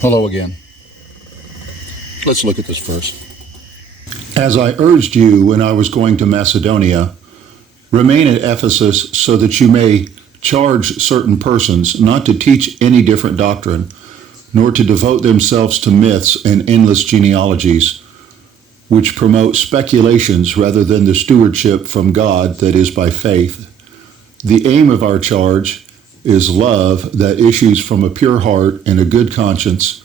Hello again. Let's look at this first. As I urged you when I was going to Macedonia, remain at Ephesus so that you may charge certain persons not to teach any different doctrine, nor to devote themselves to myths and endless genealogies, which promote speculations rather than the stewardship from God that is by faith. The aim of our charge is love that issues from a pure heart and a good conscience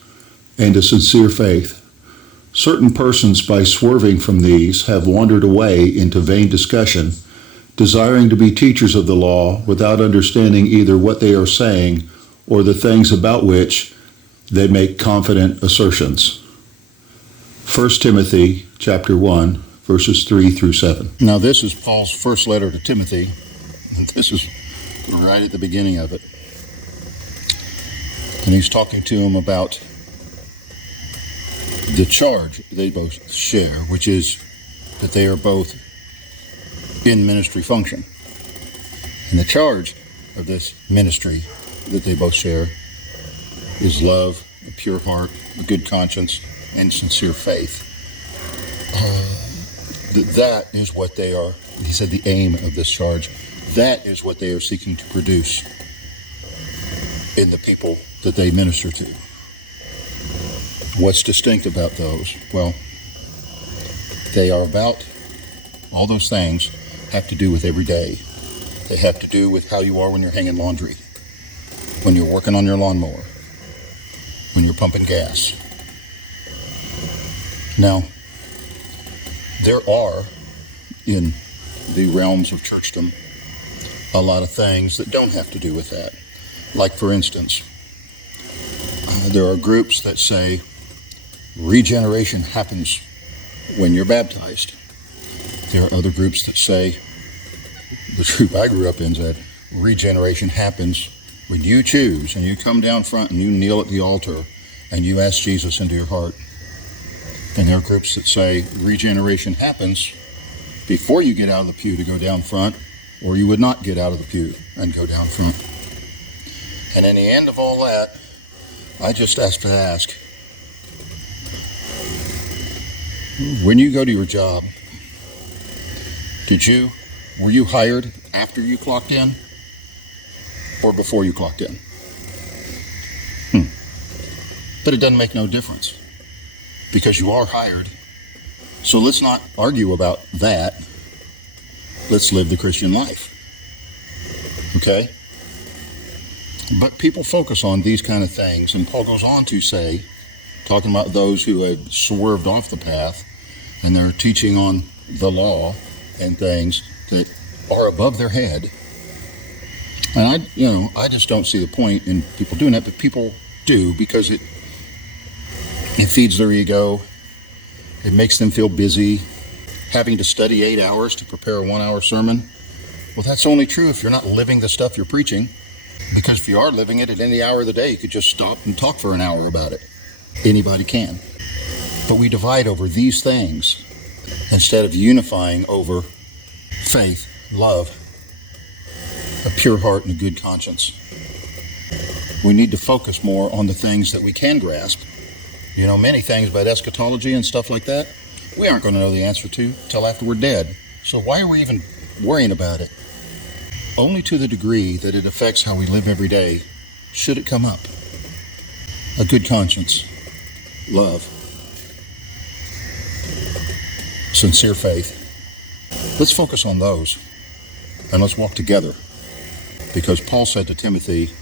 and a sincere faith. Certain persons, by swerving from these, have wandered away into vain discussion, desiring to be teachers of the law without understanding either what they are saying or the things about which they make confident assertions. 1 Timothy chapter 1, verses 3 through 7. Now this is Paul's first letter to Timothy, and this is right at the beginning of it. And he's talking to him about the charge they both share, which is that they are both in ministry function. And the charge of this ministry that they both share is love, a pure heart, a good conscience, and sincere faith. That is what they are, he said, the aim of this charge. That is what they are seeking to produce in the people that they minister to. What's distinct about those? Well, they are about, all those things have to do with every day. They have to do with how you are when you're hanging laundry, when you're working on your lawnmower, when you're pumping gas. Now, there are, in the realms of churchdom, a lot of things that don't have to do with that. Like, for instance, there are groups that say regeneration happens when you're baptized. There are other groups that say, the group I grew up in said, regeneration happens when you choose and you come down front and you kneel at the altar and you ask Jesus into your heart. And there are groups that say regeneration happens before you get out of the pew to go down front, or you would not get out of the pew and go down front. And in the end of all that, I just ask to ask, when you go to your job, were you hired after you clocked in or before you clocked in? But it doesn't make no difference because you are hired. So let's not argue about that. Let's live the Christian life. Okay? But people focus on these kind of things, and Paul goes on to say, talking about those who have swerved off the path, and they're teaching on the law and things that are above their head. And I just don't see the point in people doing that, but people do because it feeds their ego. It makes them feel busy. Having to study 8 hours to prepare a 1-hour sermon, well, that's only true if you're not living the stuff you're preaching. Because if you are living it at any hour of the day, you could just stop and talk for an hour about it. Anybody can. But we divide over these things instead of unifying over faith, love, a pure heart, and a good conscience. We need to focus more on the things that we can grasp. Many things about eschatology and stuff like that, we aren't going to know the answer to till after we're dead. So why are we even worrying about it? Only to the degree that it affects how we live every day should it come up. A good conscience, love, sincere faith. Let's focus on those and let's walk together, because Paul said to Timothy,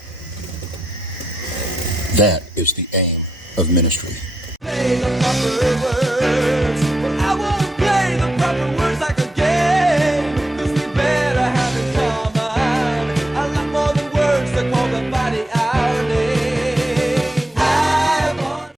that is the aim of ministry.